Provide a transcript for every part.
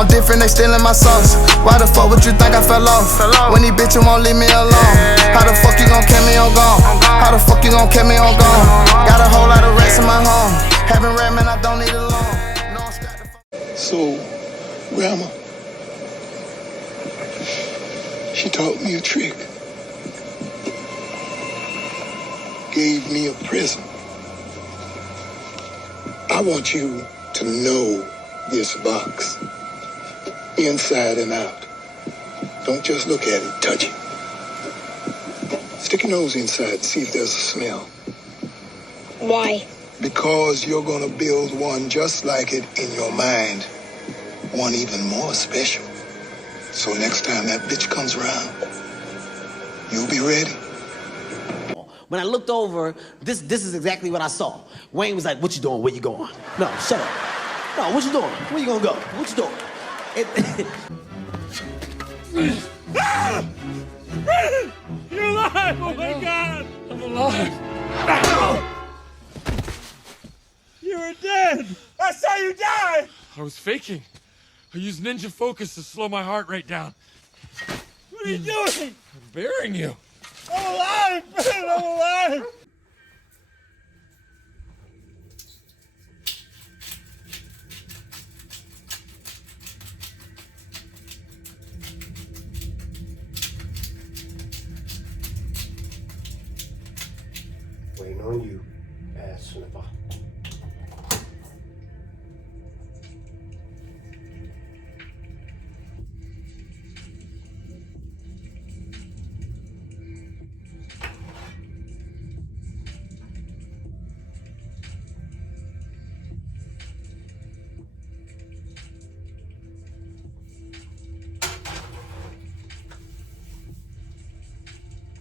I'm different, they stealing my sauce. Why the fuck would you think I fell off? When these bitches won't leave me alone. How the fuck you gon' kill me on gone? How the fuck you gon' kill me on gone? Got a whole lot of rats in my home. Having rap, man, I don't need a loan. No, I'm strapped to fuck. So, Grandma, she taught me a trick. Gave me a present. I want you to know this box, inside and out. Don't just look at it, touch it. Stick your nose inside and see if there's a smell. Why? Because you're gonna build one just like it in your mind. One even more special. So next time that bitch comes around, you'll be ready. When I looked over, this is exactly what I saw. Wayne was like, "What you doing? Where you going?" No, shut up. No, what you doing? Where you gonna go? What you doing? You're alive! Oh my God! I'm alive! You were dead! I saw you die! I was faking. I used ninja focus to slow my heart rate down. What are you doing? I'm burying you. I'm alive, man! I'm alive! Waiting on you, ass sniffer.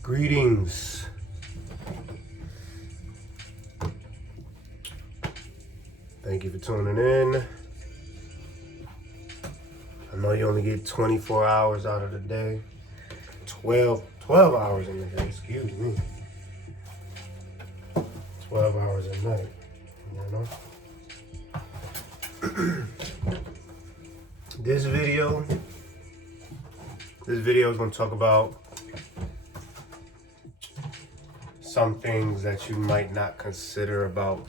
Greetings. Thank you for tuning in. I know you only get 24 hours out of the day. 12 hours in the day, excuse me. 12 hours at night, you know? This video is going to talk about some things that you might not consider about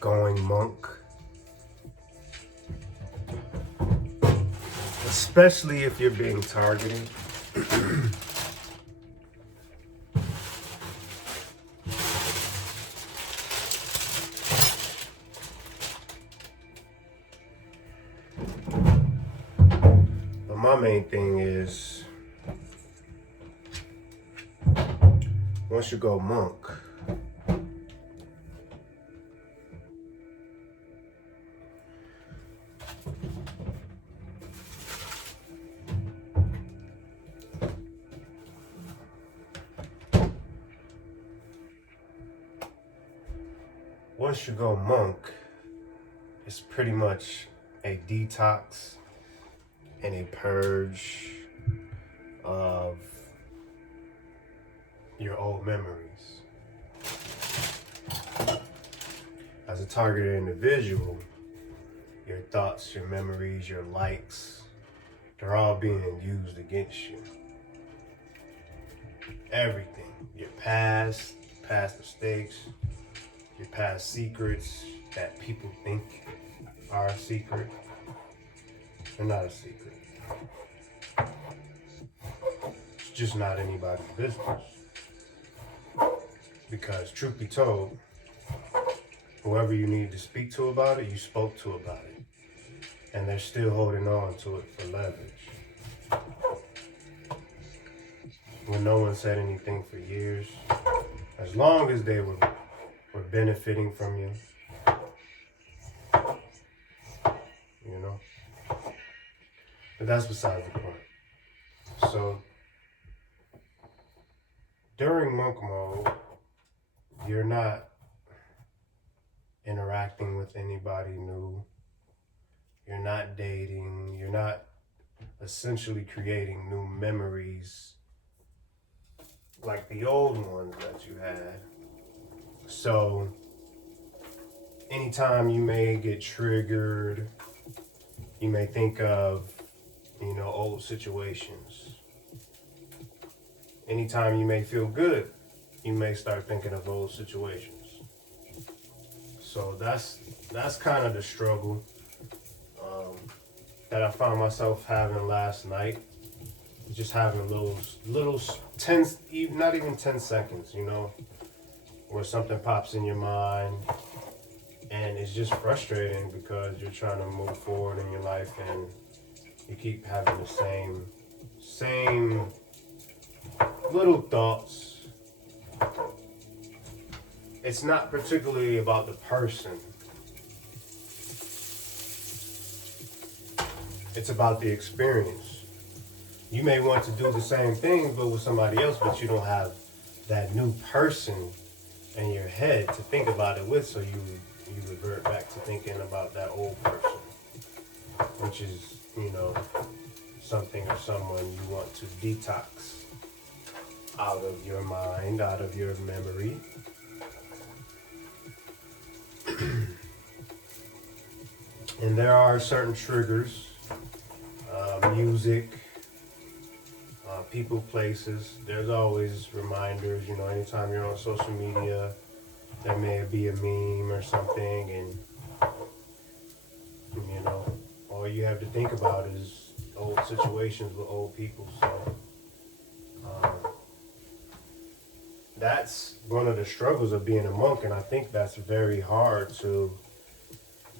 going monk, especially if you're being targeted. But my main thing is, once you go monk, it's pretty much a detox and a purge of your old memories. As a targeted individual, your thoughts, your memories, your likes, they're all being used against you. Everything, your past mistakes, your past secrets that people think are a secret, they're not a secret. It's just not anybody's business. Because truth be told, whoever you need to speak to about it, you spoke to about it. And they're still holding on to it for leverage. When no one said anything for years, as long as they were benefiting from you, you know? But that's besides the point. So, during monk mode, you're not interacting with anybody new. You're not dating. You're not essentially creating new memories like the old ones that you had. So anytime you may get triggered You may think of, old situations. Anytime you may feel good, you may start thinking of old situations. So that's kind of the struggle that I found myself having last night. Just having little 10, not even 10 seconds, where something pops in your mind, and it's just frustrating because you're trying to move forward in your life and you keep having the same little thoughts. It's not particularly about the person. It's about the experience. You may want to do the same thing, but with somebody else, but you don't have that new person in your head to think about it with, so you revert back to thinking about that old person, which is, something or someone you want to detox out of your mind, out of your memory. And there are certain triggers, music, people, places. There's always reminders, anytime you're on social media, there may be a meme or something, and all you have to think about is old situations with old people. So that's one of the struggles of being a monk, and I think that's very hard to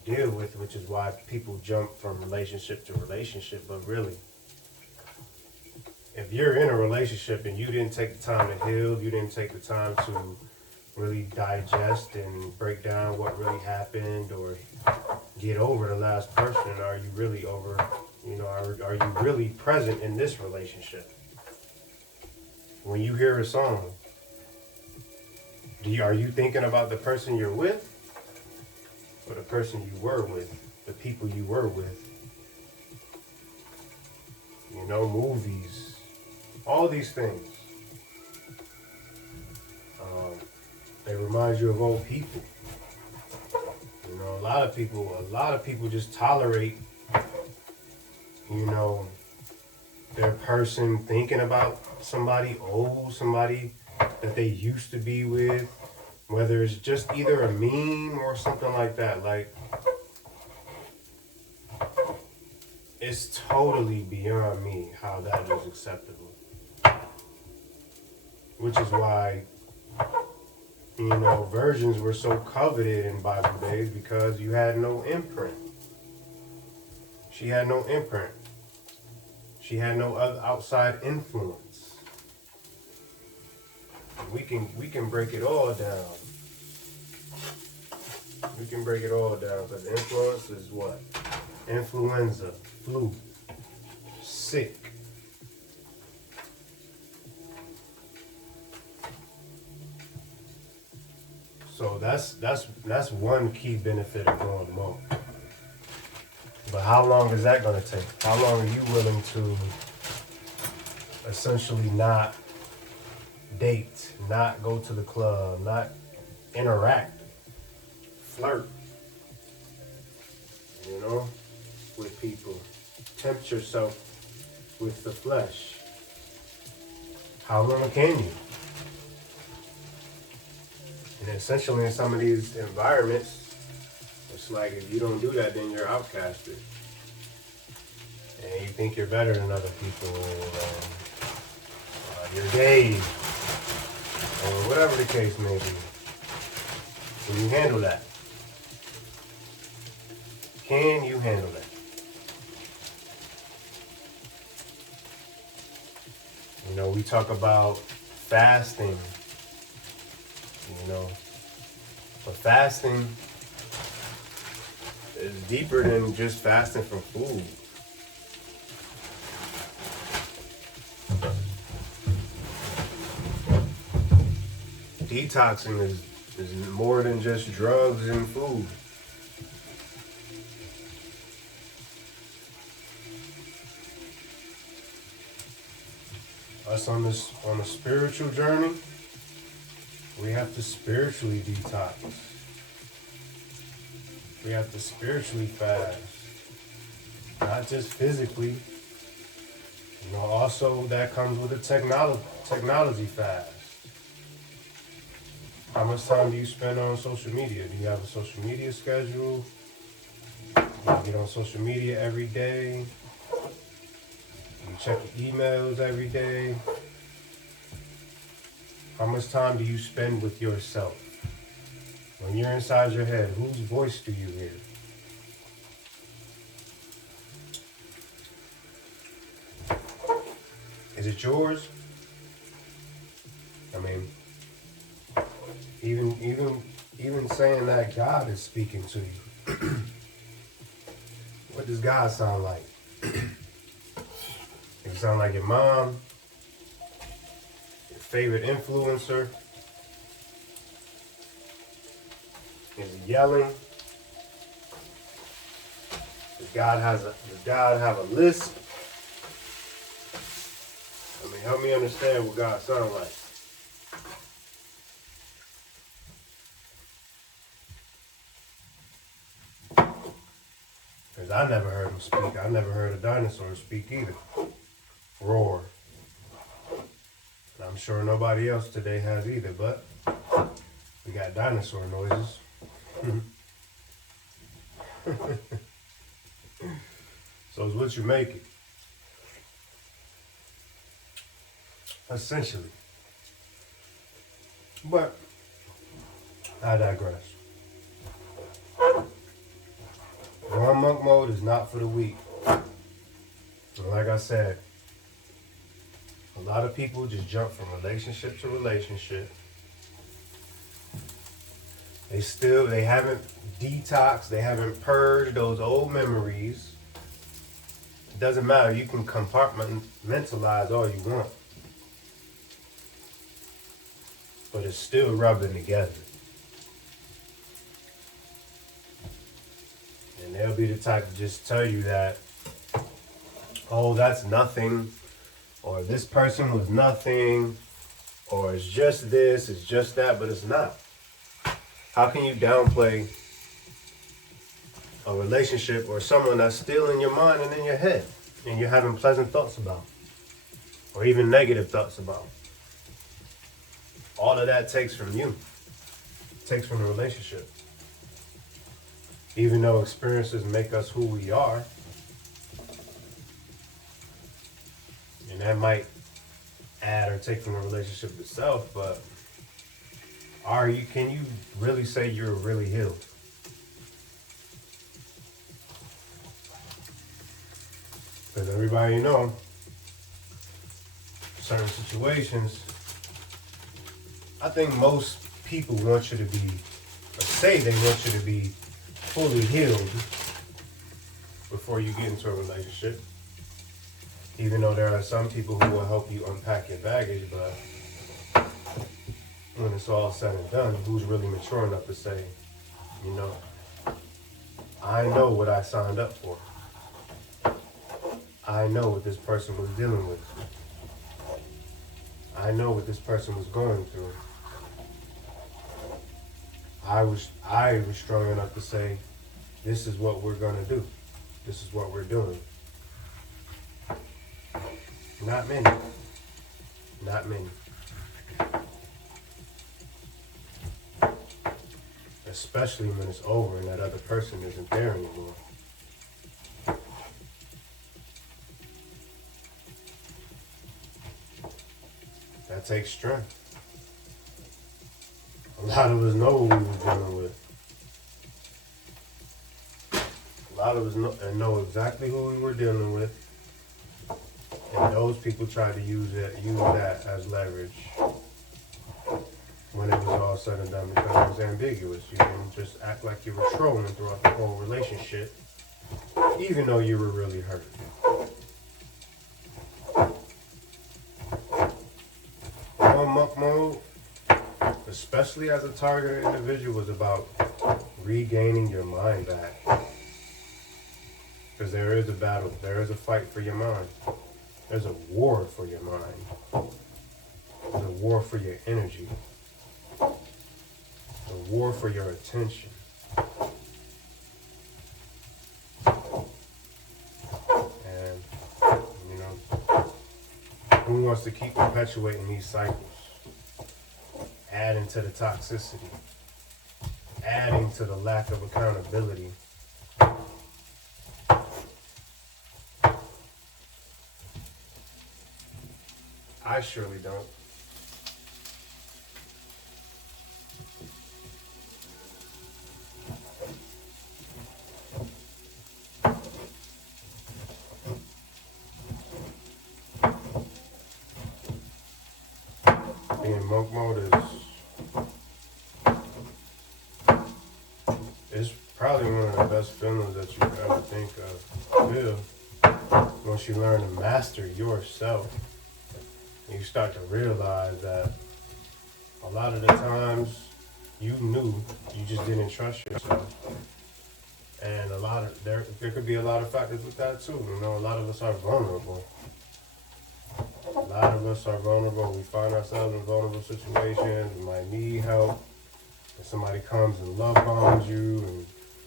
deal with, which is why people jump from relationship to relationship. But really, if you're in a relationship and you didn't take the time to heal, you didn't take the time to really digest and break down what really happened or get over the last person, are you really over, are you really present in this relationship? When you hear a song, are you thinking about the person you're with or the person you were with, the people you were with? Movies, all these things. They remind you of old people. A lot of people just tolerate, their person thinking about somebody old, somebody that they used to be with, whether it's just either a meme or something like that. Like, it's totally beyond me how that is acceptable. Which is why, virgins were so coveted in Bible days, because you had no imprint. She had no imprint. She had no other outside influence. We can break it all down. We can break it all down, because influence is what? Influenza, flu, sick. So that's one key benefit of going monk. But how long is that going to take? How long are you willing to essentially not date, not go to the club, not interact, flirt, with people, tempt yourself with the flesh? How long can you? And essentially in some of these environments, it's like if you don't do that, then you're outcasted. And you think you're better than other people, you're gay, or whatever the case may be. Can you handle that? Can you handle that? We talk about fasting, but fasting is deeper than just fasting from food. Detoxing is more than just drugs and food. Us on a spiritual journey, we have to spiritually detox. We have to spiritually fast. not just physically. You know, also that comes with a technology fast. How much time do you spend on social media? Do you have a social media schedule? Do you get on social media every day? Do you check your emails every day? How much time do you spend with yourself? When you're inside your head, whose voice do you hear? Is it yours? I mean, even saying that God is speaking to you. What does God sound like? It sound like your mom, your favorite influencer. Is it yelling? Does God have a lisp? I mean, help me understand what God sounds like. Because I never heard him speak. I never heard a dinosaur speak either. Roar. And I'm sure nobody else today has either, but we got dinosaur noises. So it's what you make it. Essentially. But I digress. Going monk mode is not for the weak. And like I said, a lot of people just jump from relationship to relationship. They haven't detoxed, they haven't purged those old memories. It doesn't matter, you can compartmentalize all you want. But it's still rubbing together. And they'll be the type to just tell you that, oh, that's nothing, or this person was nothing, or it's just this, it's just that, but it's not. How can you downplay a relationship or someone that's still in your mind and in your head, and you're having pleasant thoughts about, or even negative thoughts about? All of that takes from you. It takes from the relationship. Even though experiences make us who we are, and that might add or take from the relationship itself, but can you really say you're really healed? Because everybody know, certain situations, I think most people want you to be, or say they want you to be fully healed before you get into a relationship. Even though there are some people who will help you unpack your baggage, but when it's all said and done, who's really mature enough to say, you know, I know what I signed up for. I know what this person was dealing with. I know what this person was going through. I was strong enough to say, this is what we're gonna do. This is what we're doing. Not many. Not many. Especially when it's over and that other person isn't there anymore. That takes strength. A lot of us know what we were dealing with. A lot of us know exactly who we were dealing with. And those people tried to use that as leverage when it was all said and done, because it was ambiguous. You didn't just act like you were trolling throughout the whole relationship, even though you were really hurt. Going monk mode, especially as a targeted individual, is about regaining your mind back. Because there is a battle, there is a fight for your mind. There's a war for your mind. There's a war for your energy. A war for your attention. Who wants to keep perpetuating these cycles? Adding to the toxicity, adding to the lack of accountability. I surely don't. Being monk mode is probably one of the best feelings that you could ever think of. Feel once you learn to master yourself, and you start to realize that a lot of the times you knew, you just didn't trust yourself. And there could be a lot of factors with that too. You know, a lot of us are vulnerable. A lot of us are vulnerable. We find ourselves in vulnerable situations. We might need help. And somebody comes and love bombs you and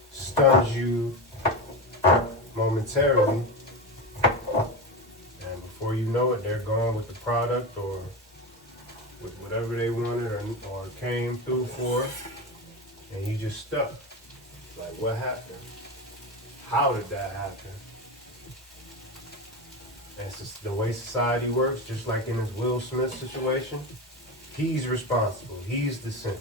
stuns you momentarily. And before you know it, they're gone with the product or with whatever they wanted or came through for. And you just stuck. Like, what happened? How did that happen? And it's just the way society works, just like in his Will Smith situation, he's responsible. He's the sin.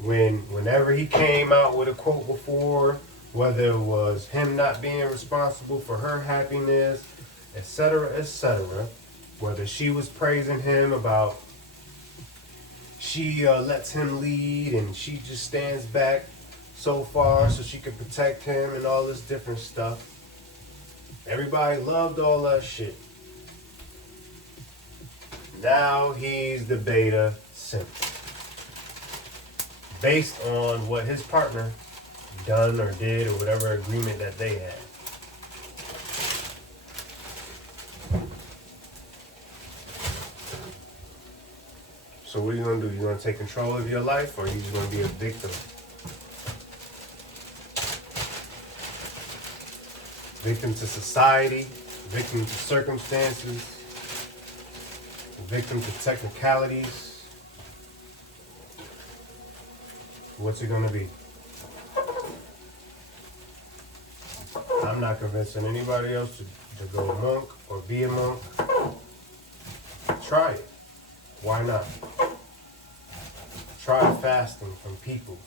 Whenever he came out with a quote before, whether it was him not being responsible for her happiness, etc., whether she was praising him about she lets him lead and she just stands back so far so she could protect him and all this different stuff. Everybody loved all that shit. Now he's the beta simp. Based on what his partner done or did or whatever agreement that they had. So what are you going to do? You going to take control of your life, or are you just going to be a victim? Victim to society, victim to circumstances, victim to technicalities. What's it going to be? I'm not convincing anybody else to go monk or be a monk. Try it. Why not? Try fasting from people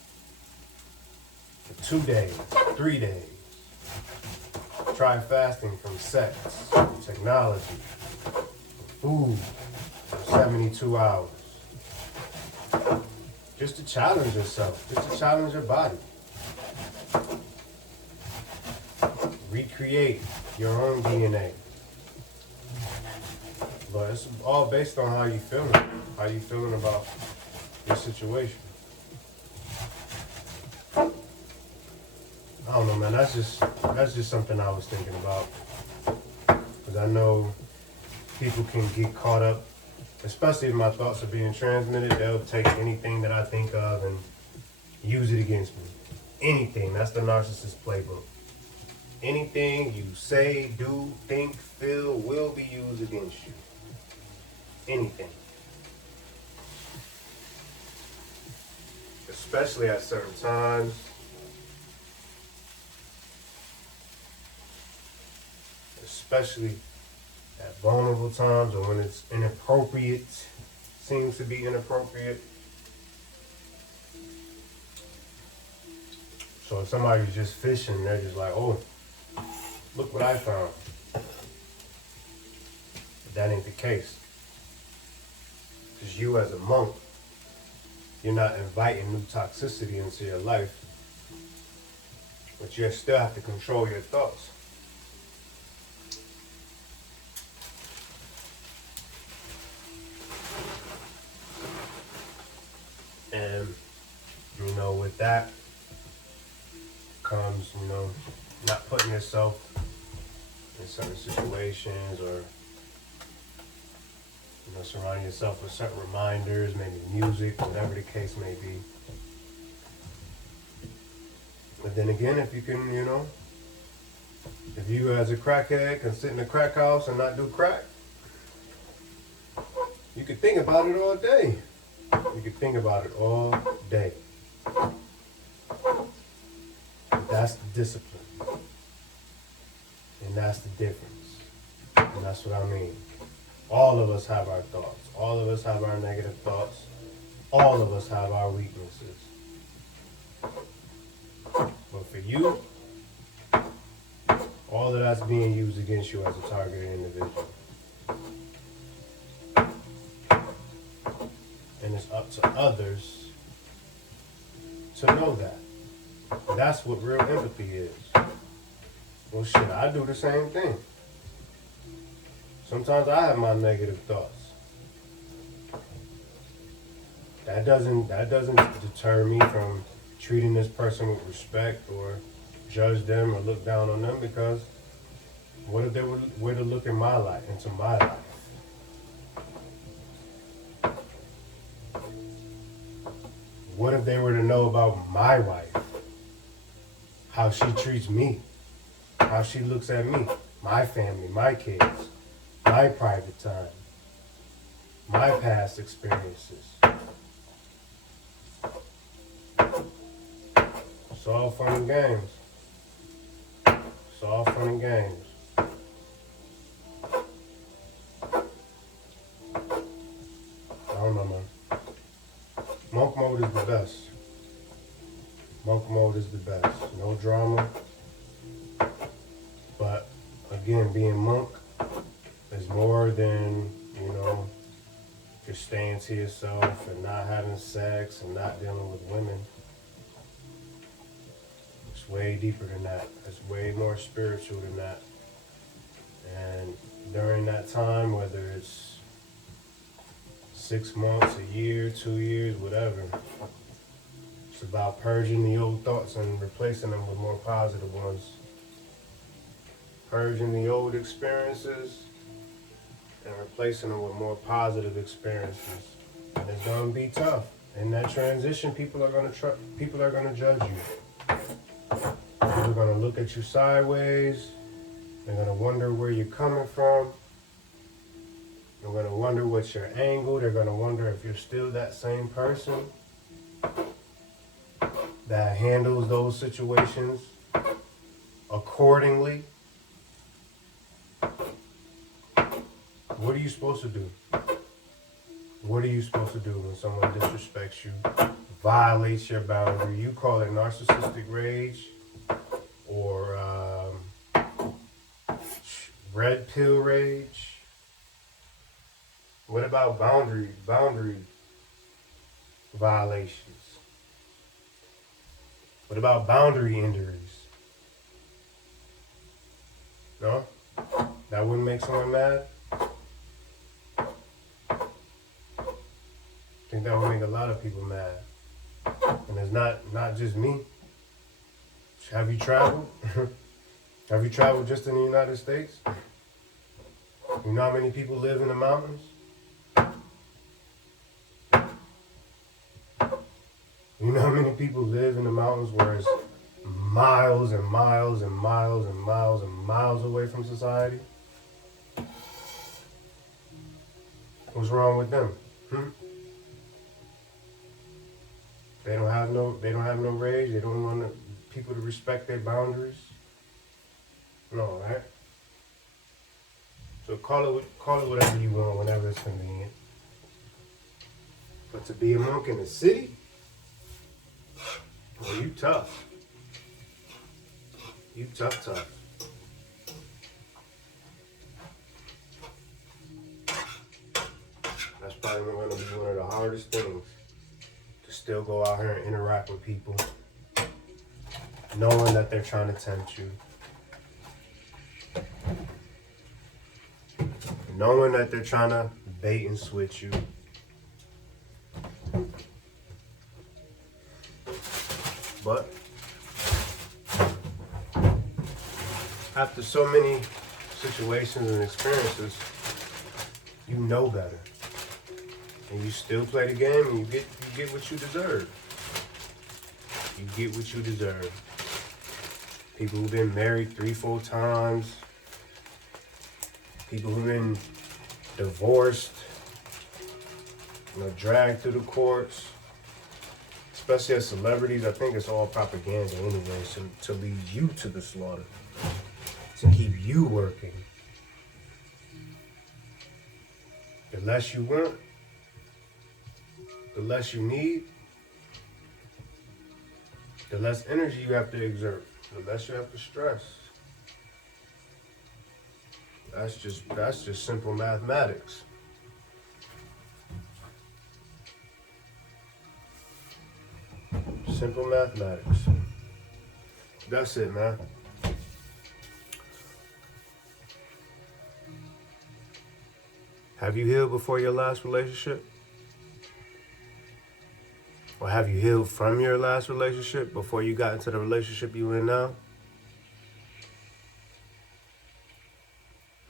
for 2 days, 3 days. Try fasting from sex, from technology, from food for 72 hours. Just to challenge yourself, just to challenge your body. Recreate your own DNA. But it's all based on how you feeling. How you feeling about your situation. I don't know, man. That's just something I was thinking about. Because I know people can get caught up, especially if my thoughts are being transmitted. They'll take anything that I think of and use it against me. Anything. That's the narcissist playbook. Anything you say, do, think, feel will be used against you. Anything. Especially at certain times. Especially at vulnerable times or when it's inappropriate, seems to be inappropriate. So if somebody's just fishing, they're just like, oh, look what I found. But that ain't the case. Because you as a monk, you're not inviting new toxicity into your life. But you still have to control your thoughts. And, with that comes, not putting yourself in certain situations or, surrounding yourself with certain reminders, maybe music, whatever the case may be. But then again, if you can, If you as a crackhead can sit in a crack house and not do crack, you could think about it all day. You could think about it all day. But that's the discipline. And that's the difference. And that's what I mean. All of us have our thoughts. All of us have our negative thoughts. All of us have our weaknesses. But for you, all of that's being used against you as a targeted individual. And it's up to others to know that. That's what real empathy is. Well, shit, I do the same thing. Sometimes I have my negative thoughts. That doesn't deter me from treating this person with respect or judge them or look down on them, because what if they were to look in my life, into my life? What if they were to know about my wife? How she treats me? How she looks at me? My family, my kids, my private time, my past experiences. It's all fun and games. It's all fun and games. I don't know, man. Monk mode is the best. Monk mode is the best. No drama. But again, being monk is more than, just staying to yourself and not having sex and not dealing with women. It's way deeper than that. It's way more spiritual than that. And during that time, whether it's 6 months, a year, 2 years, whatever, it's about purging the old thoughts and replacing them with more positive ones. Purging the old experiences and replacing them with more positive experiences. And it's gonna be tough. In that transition, people are gonna judge you. People are gonna look at you sideways. They're gonna wonder where you're coming from. They're gonna wonder what's your angle. They're gonna wonder if you're still that same person that handles those situations accordingly. What are you supposed to do? What are you supposed to do when someone disrespects you, violates your boundary? You call it narcissistic rage or red pill rage. What about boundary violations? What about boundary injuries? No? That wouldn't make someone mad? I think that would make a lot of people mad. And it's not just me. Have you traveled? Have you traveled just in the United States? You know how many people live in the mountains? You know how many people live in the mountains where it's miles and miles and miles and miles and miles away from society? What's wrong with them? They don't have no rage. They don't want people to respect their boundaries. No, right? So call it whatever you want whenever it's convenient. But to be a monk in the city, well, you tough. You tough. That's probably going to be one of the hardest things. To still go out here and interact with people, knowing that they're trying to tempt you. Knowing that they're trying to bait and switch you. But after so many situations and experiences, you know better. And you still play the game and you get what you deserve. You get what you deserve. People who've been married 3-4 times. People who've been divorced, dragged through the courts. Especially as celebrities, I think it's all propaganda anyway, to lead you to the slaughter, to keep you working. The less you want, the less you need, the less energy you have to exert, the less you have to stress. That's just simple mathematics. Simple mathematics. That's it, man. Have you healed before your last relationship? Or have you healed from your last relationship before you got into the relationship you in now?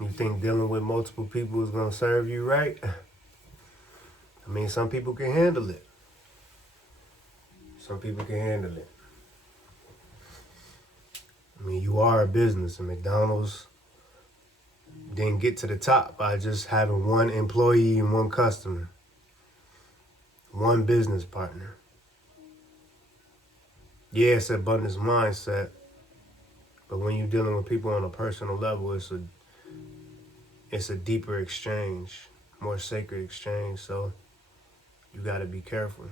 You think dealing with multiple people is going to serve you right? I mean, some people can handle it. Some people can handle it. I mean, you are a business, and McDonald's didn't get to the top by just having one employee and one customer, one business partner. Yeah, it's an abundance mindset, but when you're dealing with people on a personal level, it's a deeper exchange, more sacred exchange, so you got to be careful.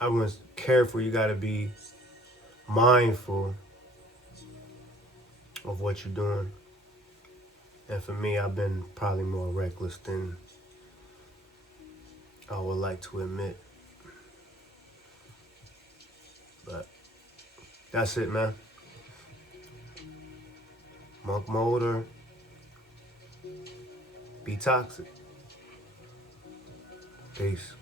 I was careful, you got to be mindful of what you're doing. And for me, I've been probably more reckless than I would like to admit. But that's it, man. Monk mode or be toxic. Peace.